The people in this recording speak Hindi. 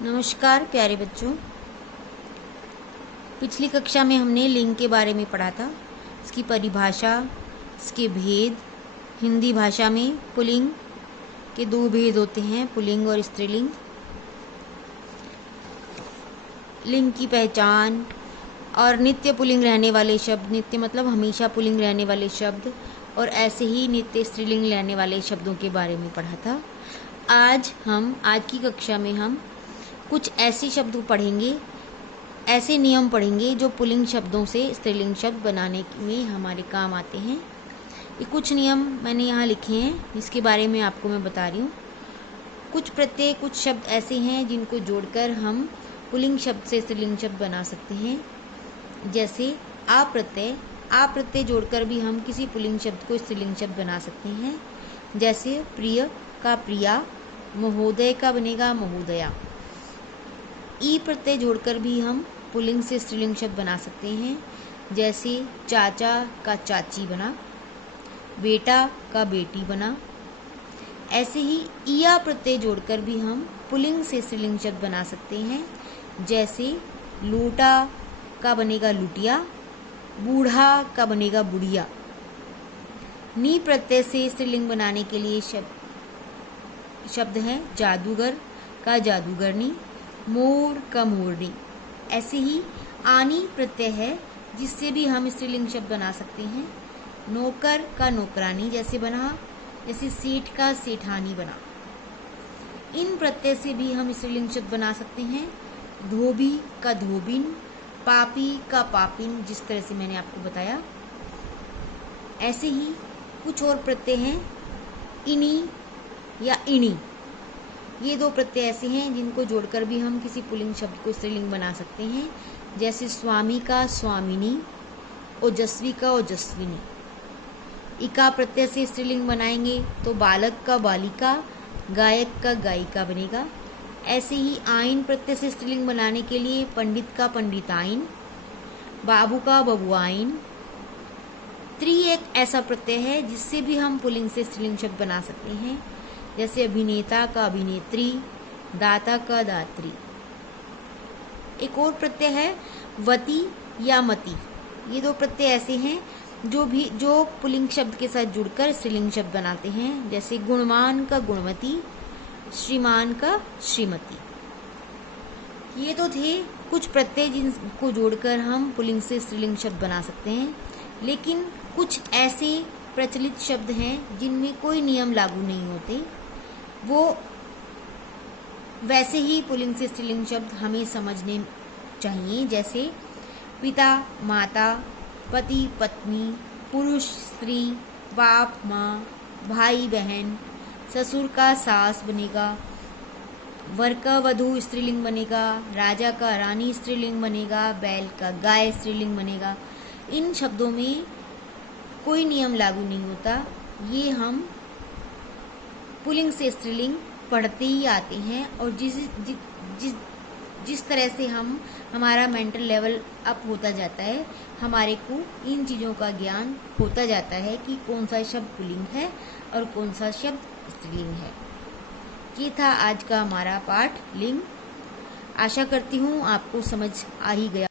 नमस्कार प्यारे बच्चों। पिछली कक्षा में हमने लिंग के बारे में पढ़ा था, इसकी परिभाषा, इसके भेद। हिंदी भाषा में पुल्लिंग के दो भेद होते हैं, पुल्लिंग और स्त्रीलिंग। लिंग की पहचान और नित्य पुल्लिंग रहने वाले शब्द, नित्य मतलब हमेशा पुल्लिंग रहने वाले शब्द, और ऐसे ही नित्य स्त्रीलिंग रहने वाले शब्दों के बारे में पढ़ा था। आज की कक्षा में हम कुछ ऐसे शब्द पढ़ेंगे, ऐसे नियम पढ़ेंगे जो पुल्लिंग शब्दों से स्त्रीलिंग शब्द बनाने में हमारे काम आते हैं। ये कुछ नियम मैंने यहाँ लिखे हैं, जिसके बारे में आपको मैं बता रही हूँ। कुछ प्रत्यय, कुछ शब्द ऐसे हैं जिनको जोड़कर हम पुल्लिंग शब्द से स्त्रीलिंग शब्द बना सकते हैं। जैसे आ प्रत्यय जोड़कर भी हम किसी पुल्लिंग शब्द को स्त्रीलिंग शब्द बना सकते हैं। जैसे प्रिय का प्रिया, महोदय का बनेगा महोदया। ई प्रत्यय जोड़कर भी हम पुल्लिंग से स्त्रीलिंग शब्द बना सकते हैं। जैसे चाचा का चाची बना, बेटा का बेटी बना। ऐसे ही ईया प्रत्यय जोड़कर भी हम पुल्लिंग से स्त्रीलिंग शब्द बना सकते हैं। जैसे लोटा का बनेगा लुटिया, बूढ़ा का बनेगा बुढ़िया। नी प्रत्यय से स्त्रीलिंग बनाने के लिए शब्द है जादूगर का जादूगरनी, मोर का मोरनी। ऐसे ही आनी प्रत्यय है, जिससे भी हम स्त्रीलिंग शब्द बना सकते हैं। नौकर का नौकरानी जैसे बना, जैसे सेठ का सेठानी बना। इन प्रत्यय से भी हम स्त्रीलिंग शब्द बना सकते हैं। धोबी का धोबिन, पापी का पापिन, जिस तरह से मैंने आपको बताया। ऐसे ही कुछ और प्रत्यय हैं, इनी या इणी। ये दो प्रत्यय ऐसे हैं जिनको जोड़कर भी हम किसी पुल्लिंग शब्द को स्त्रीलिंग बना सकते हैं। जैसे स्वामी का स्वामिनी, ओजस्वी का ओजस्विनी। इका प्रत्यय से स्त्रीलिंग बनाएंगे तो बालक का बालिका, गायक का गायिका बनेगा। ऐसे ही आइन प्रत्यय से स्त्रीलिंग बनाने के लिए पंडित का पंडिताइन, बाबू का बबुआइन। त्रि एक ऐसा प्रत्यय है जिससे भी हम पुल्लिंग से स्त्रीलिंग शब्द बना सकते हैं। जैसे अभिनेता का अभिनेत्री, दाता का दात्री। एक और प्रत्यय है वती या मति। ये दो प्रत्यय ऐसे हैं जो पुल्लिंग शब्द के साथ जुड़कर स्त्रीलिंग शब्द बनाते हैं। जैसे गुणवान का गुणवती, श्रीमान का श्रीमती। ये तो थे कुछ प्रत्यय जिनको जोड़कर हम पुल्लिंग से स्त्रीलिंग शब्द बना सकते हैं। लेकिन कुछ ऐसे प्रचलित शब्द हैं जिनमें कोई नियम लागू नहीं होते, वो वैसे ही पुल्लिंग से स्त्रीलिंग शब्द हमें समझने चाहिए। जैसे पिता माता, पति पत्नी, पुरुष स्त्री, बाप माँ, भाई बहन। ससुर का सास बनेगा, वर का वधू स्त्रीलिंग बनेगा, राजा का रानी स्त्रीलिंग बनेगा, बैल का गाय स्त्रीलिंग बनेगा। इन शब्दों में कोई नियम लागू नहीं होता, ये हम पुल्लिंग से स्त्रीलिंग पढ़ते ही आते हैं। और जिस तरह से हमारा मेंटल लेवल अप होता जाता है, हमारे को इन चीज़ों का ज्ञान होता जाता है कि कौन सा शब्द पुल्लिंग है और कौन सा शब्द स्त्रीलिंग है। ये था आज का हमारा पाठ लिंग। आशा करती हूँ आपको समझ आ ही गया।